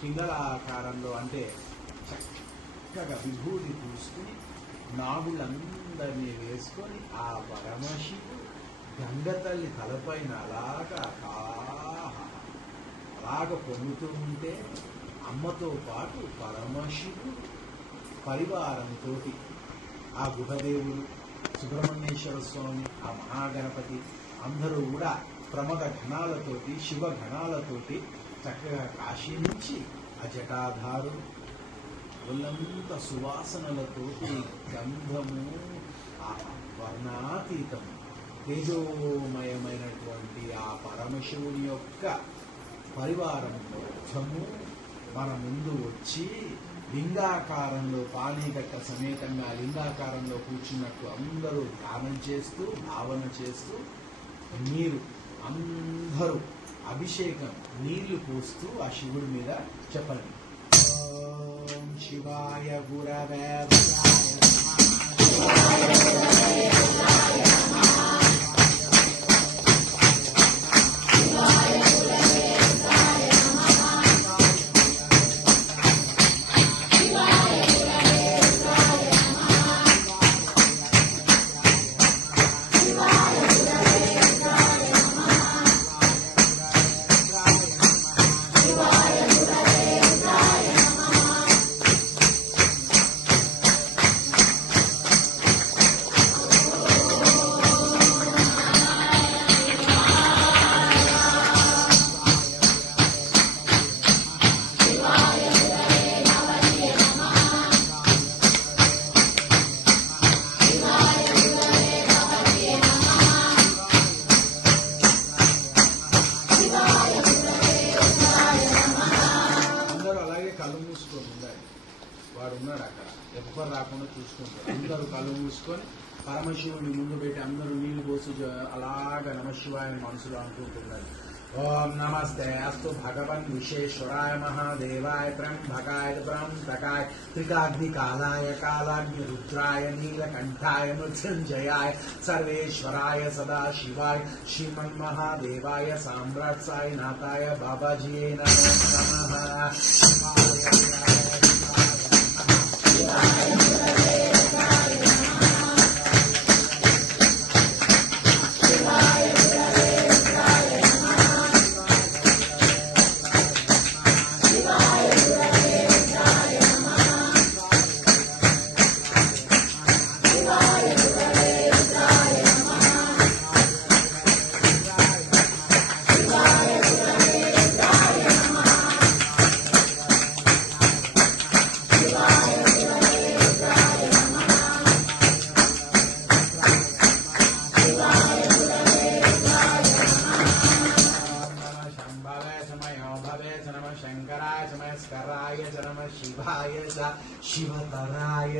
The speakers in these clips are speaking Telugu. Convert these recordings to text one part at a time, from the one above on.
పింగళాకారంలో అంటే చక్కగా విభూతి పూసుకుని నాగులందరినీ వేసుకొని ఆ పరమశివుడు గంగతల్లి తలపైన అలాగ పొందుతూ ఉంటే అమ్మతో పాటు పరమశివుడు పరివారంతో ఆ గుహదేవుడు, సుబ్రహ్మణ్యేశ్వర స్వామి, ఆ మహాగణపతి అందరూ కూడా ప్రమద ఘనాలతోటి, శివ ఘనాలతోటి చక్కగా కాశీ నుంచి ఆ జటాధారు ఒళ్ళంత సువాసనలతోటి గంధము, ఆ వర్ణాతీతము, తేజోమయమైనటువంటి ఆ పరమశివుని యొక్క పరివారం మొత్తము మన ముందు వచ్చి లింగాకారంలో పానీగట్ట సమేతంగా లింగాకారంలో కూర్చున్నట్టు అందరూ ధ్యానం చేస్తూ భావన చేస్తూ మీరు అందరూ అభిషేకం నీళ్లు పోస్తూ ఆ శివుడి మీద చెప్పండి. ఓం శివాయ గురవే వాడు ఉన్నాడు అక్కడ, ఎవ్వరు రాకుండా చూసుకుంటారు. అందరూ కళ్ళు మూసుకొని పరమశివుని ముందు పెట్టి అందరూ నీళ్లు పోసి అలాగా నమశివాయ మనసులో అనుకుంటున్నారు. ఓం నమస్తే అస్తు భగవన్ విశ్వేశ్వరాయ మహాదేవాయ త్ర్యంబకాయ త్ర్యంబకాయ త్రికాగ్ని కాలాయ కాలాగ్ని రుద్రాయ నీలకంఠాయ మృత్యుంజయాయ సర్వేశ్వరాయ సదాశివాయ శ్రీమన్మహాదేవాయ సామ్రాట్ సాయినాథాయ బాబాజీయే నమో నమః. శంకరాయ నమస్కరాయ నమ శివాయ శివతరాయ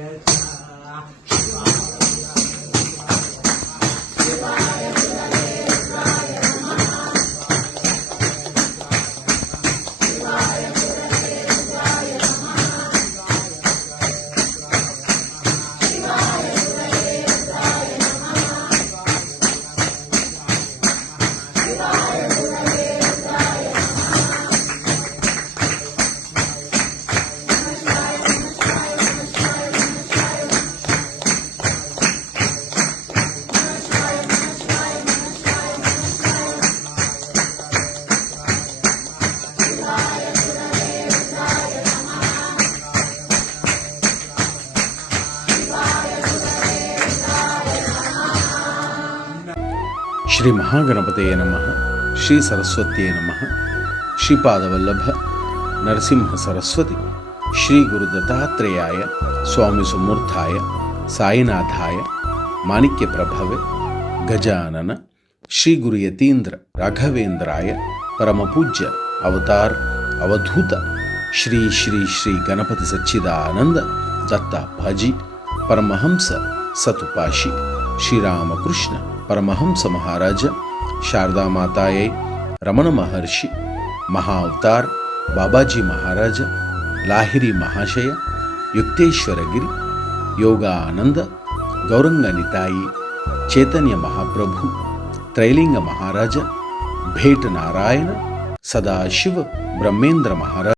శ్రీ మహాగణపతయే నమః. శ్రీ సరస్వత్యే నమః. శ్రీపాదవల్లభ నరసింహ సరస్వతి శ్రీ గురు దత్తాత్రేయాయ స్వామి సుమూర్తాయ సాయినాథాయ మాణిక్య ప్రభవే గజానన శ్రీ గురు యతీంద్ర రాఘవేంద్రాయ పరమపూజ్య అవతార్ అవధూత శ్రీ శ్రీ శ్రీ గణపతి సచ్చిదానంద దత్తాపాజీ పరమహంస సతుపాషి శ్రీరామకృష్ణ పరమహంస మహారాజ శారదామాతాయై రమణ మహర్షి మహా అవతార్ బాబాజీ మహారాజ లాహిరి మహాశయ యుక్తేశ్వరగిరి యోగానంద గౌరంగ నితాయి చైతన్య మహాప్రభు త్రైలింగ మహారాజ భేట నారాయణ సదాశివ బ్రహ్మేంద్ర మహారాజ